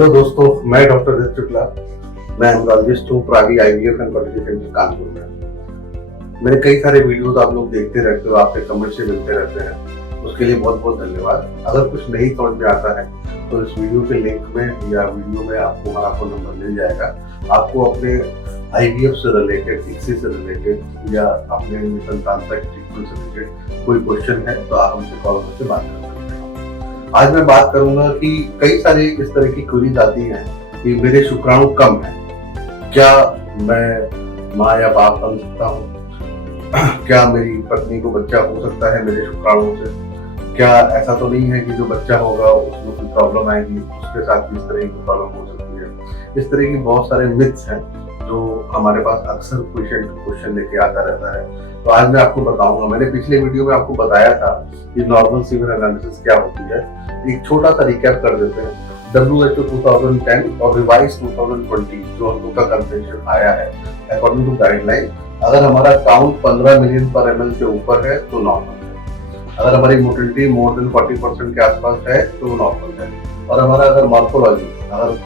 Hello दोस्तों, मैं doctor रित शुक्ला। मैं एम्ब्रियोलॉजिस्ट हूँ Pragi IVF and fertility centre Kanpur में। मेरे कई सारे वीडियोस आप लोग देखते रहते हो, आपके कमेंट से मिलते रहते हैं, उसके लिए बहुत बहुत धन्यवाद। अगर कुछ नहीं समझ में आता है तो इस वीडियो के लिंक में या वीडियो में आपको हमारा फोन नंबर मिल जाएगा। आपको अपने आईवीएफ से रिलेटेड, इक्सी से रिलेटेड या अपने संतानता के ट्रीटमेंट से रिलेटेड कोई क्वेश्चन है तो आप हमसे कॉल करके बात कर सकते हैं। आज मैं बात करूंगा कि कई सारी इस तरह की क्वेरीज आती हैं कि मेरे शुक्राणु कम है, क्या मैं माँ या बाप बन सकता हूँ? क्या मेरी पत्नी को बच्चा हो सकता है मेरे शुक्राणु से? क्या ऐसा तो नहीं है कि जो बच्चा होगा उसमें कोई प्रॉब्लम आएगी, उसके साथ भी इस तरह की प्रॉब्लम हो सकती है? इस तरह की बहुत सारे मिथ्स हैं जो हमारे पास अक्सर क्वेश्चन लेके आता रहता है। तो आज मैं आपको बताऊंगा। मैंने पिछले वीडियो में आपको बताया था कि नॉर्मल सीमेन एनालिसिस क्या होती है। एक छोटा सा रिकैप कर देते हैं। WHO 2010 और रिवाइज 2020 जो हम लोग का कंसेंशन आया है, अकॉर्डिंग टू गाइडलाइन, अगर हमारा काउंट 15 मिलियन पर ml से ऊपर है तो नॉर्मल है। अगर हमारी मोटिलिटी मोर देन 40% के आसपास है तो नॉर्मल है। और हमारा अगर मॉर्फोलॉजी, अगर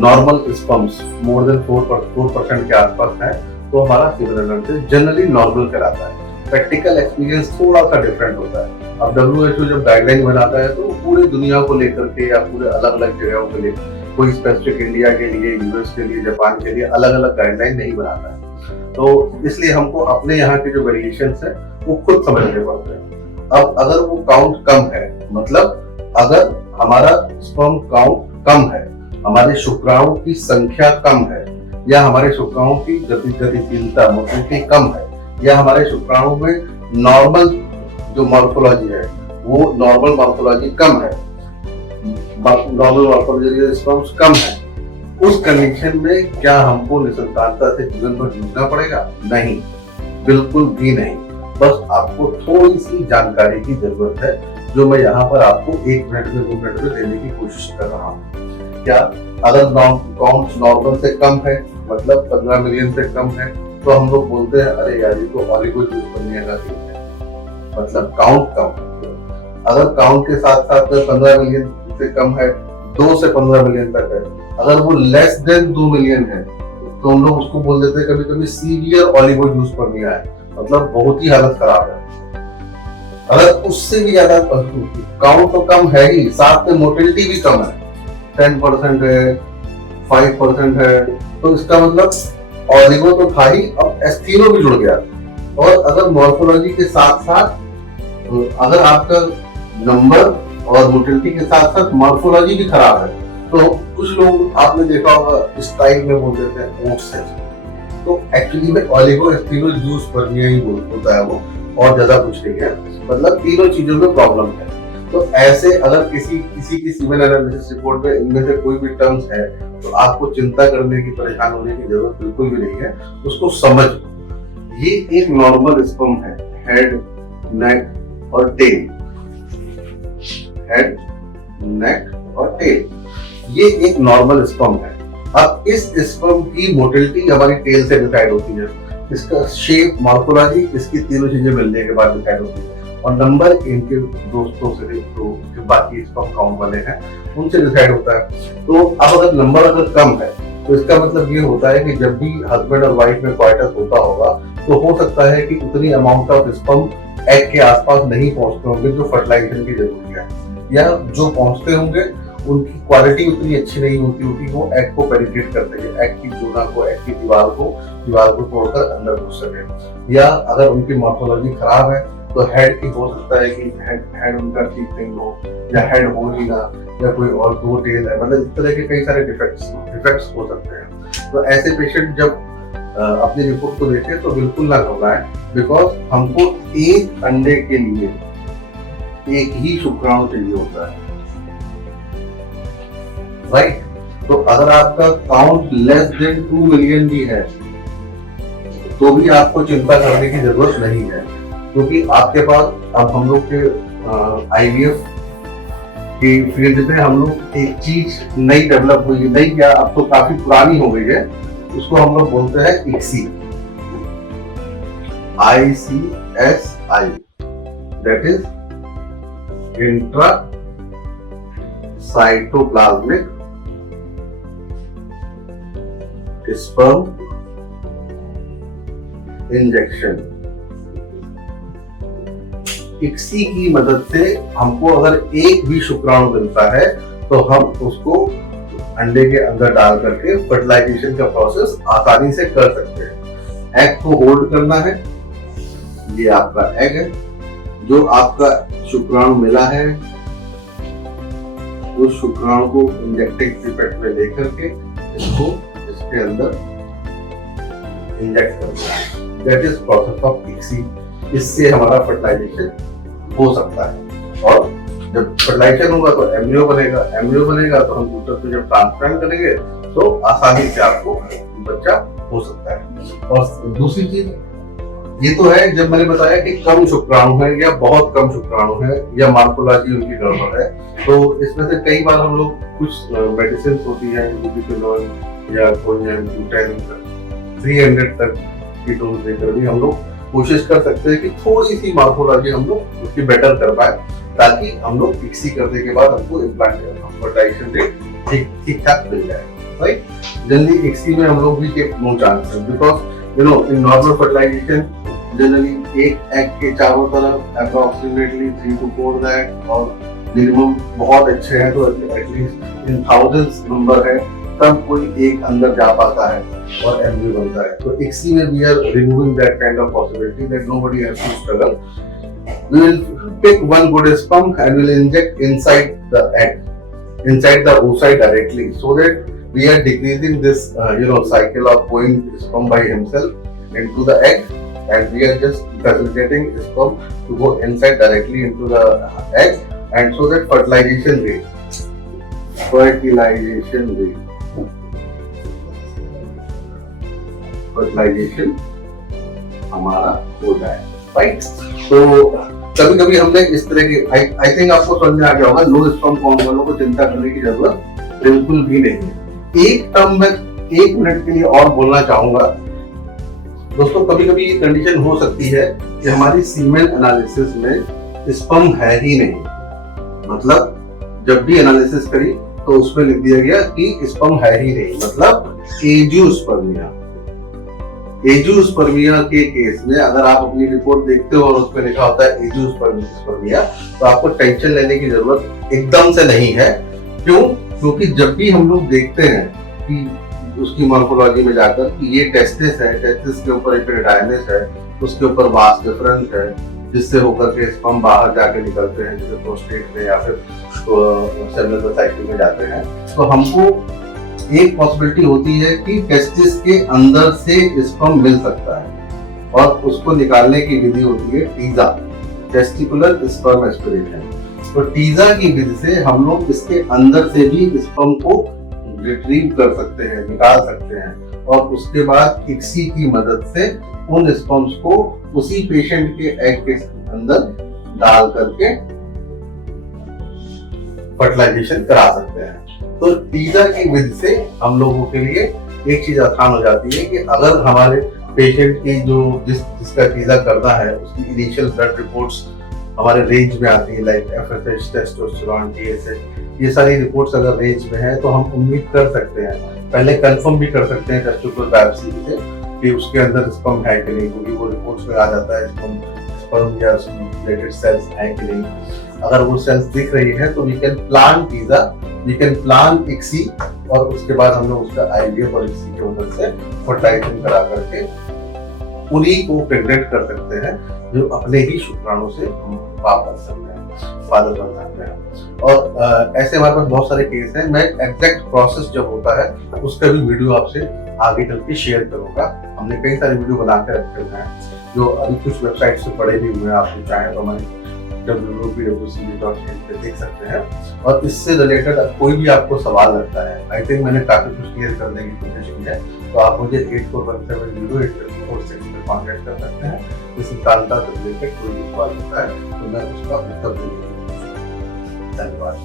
नॉर्मल स्पर्म्स मोर देन 4% के आसपास है तो हमारा सीमेन एनालिसिस जनरली नॉर्मल कहलाता है। प्रैक्टिकल एक्सपीरियंस थोड़ा सा डिफरेंट होता है। अब WHO जब गाइडलाइन बनाता है तो पूरे दुनिया को लेकर के या पूरे अलग अलग जगहों के लिए, कोई स्पेसिफिक इंडिया के लिए, यूएस के लिए, जापान के लिए अलग अलग गाइडलाइन नहीं बनाता है। तो इसलिए हमको अपने यहाँ के जो वेरिएशंस है वो खुद समझने पड़ते हैं। अब अगर वो काउंट कम है, मतलब अगर हमारा स्पर्म काउंट कम है, हमारे शुक्राणु की संख्या कम है, या हमारे शुक्राणु की गतिशीलता मोटिलिटी कम है, या हमारे शुक्राणु में नॉर्मल जो मॉर्फोलॉजी है वो नॉर्मल मॉर्फोलॉजी कम है, नॉर्मल मॉर्फोलॉजी स्पर्म्स कम है, उस कंडीशन में क्या हमको निसंतानता से जीवन भर जूझना पड़ेगा? नहीं, बिल्कुल भी नहीं। बस आपको थोड़ी सी जानकारी की जरूरत है जो मैं यहाँ पर आपको 1 मिनट में 2 मिनट में देने की कोशिश कर रहा हूँ। क्या अगर काउंट नॉर्मल से कम है, मतलब 15 मिलियन से कम है, तो हम लोग बोलते हैं अरे यार ये तो ऑलिगोजूसपर्मिया का केस है, मतलब काउंट कम। अगर काउंट के साथ साथ 15 मिलियन से कम है, 2 से 15 मिलियन तक है, अगर वो लेस देन 2 मिलियन है तो हम लोग उसको बोल देते हैं कभी कभी सीवियर ऑलिगोजूसपर्मिया है, मतलब बहुत ही हालत खराब है। अगर उससे भी ज्यादा काउंट तो कम है ही, साथ में मोटिलिटी भी कम है, 10% है, 5% है, तो इसका मतलब ऑलिगो तो था ही, अब एस्थीनो भी जुड़ गया। और अगर मॉर्फोलॉजी के साथ साथ अगर आपका नंबर और मोटिलिटी के साथ साथ मॉर्फोलॉजी भी खराब है, तो कुछ लोग आपने देखा होगा स्टाइल में बोल देते हैं ओट्स है, तो एक्चुअली में ऑलिगोएस्थिनोजूसपर्मिया ही होता है वो, और ज्यादा कुछ नहीं है। मतलब तीनों चीजों में प्रॉब्लम है। तो ऐसे अगर किसी की सीमेन एनालिसिस रिपोर्ट में इनमें से कोई भी टर्म्स है तो आपको चिंता करने की, परेशान होने की जरूरत बिल्कुल भी नहीं है। उसको समझ, ये एक नॉर्मल स्पर्म है, हेड, नेक और टेल, हेड, नेक और टेल, ये एक नॉर्मल स्पर्म है। अब इस स्पर्म की मोटिलिटी हमारी टेल से डिसाइड होती है, इसका शेप, मॉर्फोलॉजी, इसकी तीनों चीजें मिलने के बाद डिसाइड होती है, और नंबर इनके दोस्तों से जो बाकी स्पर्म काउंट वाले हैं उनसे डिसाइड होता है। तो अब अगर नंबर अगर कम है तो इसका मतलब ये होता है कि जब भी हस्बैंड और वाइफ में क्वाइटस होता होगा तो हो सकता है कि उतनी अमाउंट ऑफ स्पर्म एग के आसपास नहीं पहुंचते होंगे जो फर्टिलाइजेशन की जरूरी है, या जो पहुंचते होंगे उनकी क्वालिटी उतनी अच्छी नहीं होती होगी, वो एग को पेनिट्रेट कर सके, एग की जोना को, एग की दीवार को तोड़कर अंदर घुस सके। या अगर उनकी मॉर्फोलॉजी खराब है तो हेड की हो सकता है कि हेड उनका ठीक नहीं हो, या हेड हो ही ना, या कोई और 2 टेल है, मतलब इस तरह के कई सारे डिफेक्ट्स हो सकते हैं। तो ऐसे पेशेंट जब अपनी रिपोर्ट को देखें तो बिल्कुल ना घबराएं, बिकॉज हमको एक अंडे के लिए एक ही शुक्राणु चाहिए होता है, राइट? तो अगर आपका काउंट लेस देन 2 मिलियन भी है तो भी आपको चिंता करने की जरूरत नहीं है, क्योंकि आपके पास अब हम लोग के आईवीएफ की फील्ड में हम लोग एक चीज नई डेवलप हुई है, नई क्या, अब तो काफी पुरानी हो गई है, उसको हम लोग बोलते हैं ICSI, ICSI, that is intra cytoplasmic sperm injection. ICSI की मदद से हमको अगर एक भी शुक्राणु मिलता है तो हम उसको अंडे के अंदर डाल करके फर्टिलाइजेशन का प्रोसेस आसानी से कर सकते हैं। एग को होल्ड करना है, ये आपका एग है, जो आपका शुक्राणु मिला है उस शुक्राणु को इंजेक्टिंग पिपेट में लेकर के इसको इसके अंदर इंजेक्ट करना है। That is process of ICSI. इससे हमारा फर्टिलाइजेशन हो सकता है। और जब फर्टिलाइजेशन होगा तो एम्ब्रियो बनेगा, एम्ब्रियो बनेगा तो हम यूट्रस में जब ट्रांसप्लांट करेंगे तो आसानी से आपको बच्चा हो सकता है। और दूसरी चीज ये तो है, जब मैंने बताया कि कम शुक्राणु है या बहुत कम शुक्राणु है या मार्फोलॉजी उनकी गड़बड़ है, तो इसमें से कई बार हम लोग कुछ मेडिसिन होती है यूबिक्विनोन या कोनियम 300 तक की डोज देकर भी हम लोग कोशिश कर सकते हैं कि थोड़ी सी मार्फोलॉजी हम लोग उसकी बेटर कर पाए, ताकि हम लोग इक्सी करने के बाद हमको इम्प्लांट फर्टिलाइजेशन रेट ठीक ठाक मिल जाए। राइट, जनरली इक्सी में हम लोग भी टेक नो चांस है, because in normal fertilization generally एक एग के चारों तरफ अप्रोक्सीमेटली 3 to 4 लाख, और मिनिमम बहुत अच्छे हैं तो एटलीस्ट इन थाउजेंड्स नंबर है, तब कोई एक अंदर जा पाता है और एम्ब्रियो बनता है। तो इक्सी में we are removing that kind of possibility that nobody has to struggle. We will pick one good sperm and will inject inside the egg, inside the oocyte directly, so that we are decreasing this cycle of going sperm by himself into the egg, and we are just facilitating sperm to go inside directly into the egg, and so that fertilization हमारा हो जाए। Right, तो कभी कभी हमने इस तरह की आई थिंक आपको समझ में आ गया होगा, लो स्पर्म काउंट वालों को चिंता करने की जरूरत बिल्कुल भी नहीं है। एक टर्म में 1 मिनट के लिए और बोलना चाहूंगा दोस्तों। कभी कभी ये कंडीशन हो सकती है कि हमारी सीमेन एनालिसिस में स्पर्म है ही नहीं, मतलब जब भी एनालिसिस करी तो उसमें लिख दिया गया कि स्पर्म है ही नहीं, मतलब एजियोस्पर्मिया। एजियोस्पर्मिया के केस में अगर आप अपनी रिपोर्ट देखते हो और उसमें लिखा होता है एजियोस्पर्मिया, तो आपको टेंशन लेने की जरूरत एकदम से नहीं है। क्यों? क्योंकि जब भी हम लोग देखते हैं कि उसकी मॉर्फोलॉजी में जाकर कि ये टेस्टिस है, टेस्टिस के ऊपर एपिडिडाइमिस है, उसके ऊपर वास्ट डिफरेंस है, जिससे होकर के स्पर्म बाहर जाके निकलते हैं, जैसे प्रोस्टेट में या फिर सेलुलर साइकिल में जाते हैं, तो हमको एक पॉसिबिलिटी होती है कि टेस्टिस के अंदर से स्पर्म मिल सकता है, और उसको निकालने की विधि होती है टीजा, टेस्टिकुलर स्पर्म एस्पिरेशन। तो टीजा की विधि से हम लोग इसके अंदर से भी स्पर्म को रिट्रीव कर सकते हैं, निकाल सकते हैं, और उसके बाद इक्सी की मदद से उन स्पर्म्स को उसी पेशेंट के एग के अंदर डाल करके फर्टिलाइजेशन करा सकते हैं। तो टीजा की विधि से हम लोगों के लिए एक चीज आसान हो जाती है कि अगर हमारे पेशेंट की जिसका टीजा करना है उसकी इनिशियल ब्लड रिपोर्ट्स हमारे रेंज में आती है, लाइक एफएसएच, टेस्टोस्टेरोन, टीएसएच, ये सारी रिपोर्ट्स अगर रेंज में है तो हम उम्मीद कर सकते हैं, पहले कंफर्म भी कर सकते हैं टेस्टिकुलर बायोप्सी से कि उसके अंदर स्पर्म है कि नहीं, क्योंकि वो रिपोर्ट्स में आ जाता है स्पर्म या रिलेटेड सेल्स है कि नहीं। अगर वो सेल्स दिख रही है तो we can plan TESA, we can plan ICSI, और उसके बाद हम लोग उसका आईवीएफ और इक्सी की मदद से फर्टिलाइजेशन करा करके उन्हीं को प्रेग्नेंट कर सकते हैं जो अपने ही शुक्राणु से बाप बन सकते हैं, फादर बन सकते हैं। और ऐसे हमारे पास बहुत सारे केस हैं। मैं एग्जैक्ट प्रोसेस जब होता है उसका भी वीडियो आपसे आगे चल के शेयर करूंगा। हमने कई सारे वीडियो बना के रखे हुए हैं जो अभी कुछ वेबसाइट से पड़े भी हुए हैं, आप चाहें तो हमारे www.pwc.in पे देख सकते हैं। और इससे रिलेटेड कोई भी आपको सवाल लगता है, आई थिंक मैंने काफी कुछ क्लियर करने की कोशिश की है, तो आप मुझे 8417083446 पे कॉन्टेक्ट कर सकते हैं। इस कांता से रिलेटेड कोई भी सवाल होता है तो मैं उसका उत्तर देने की कोशिश करूंगा। धन्यवाद।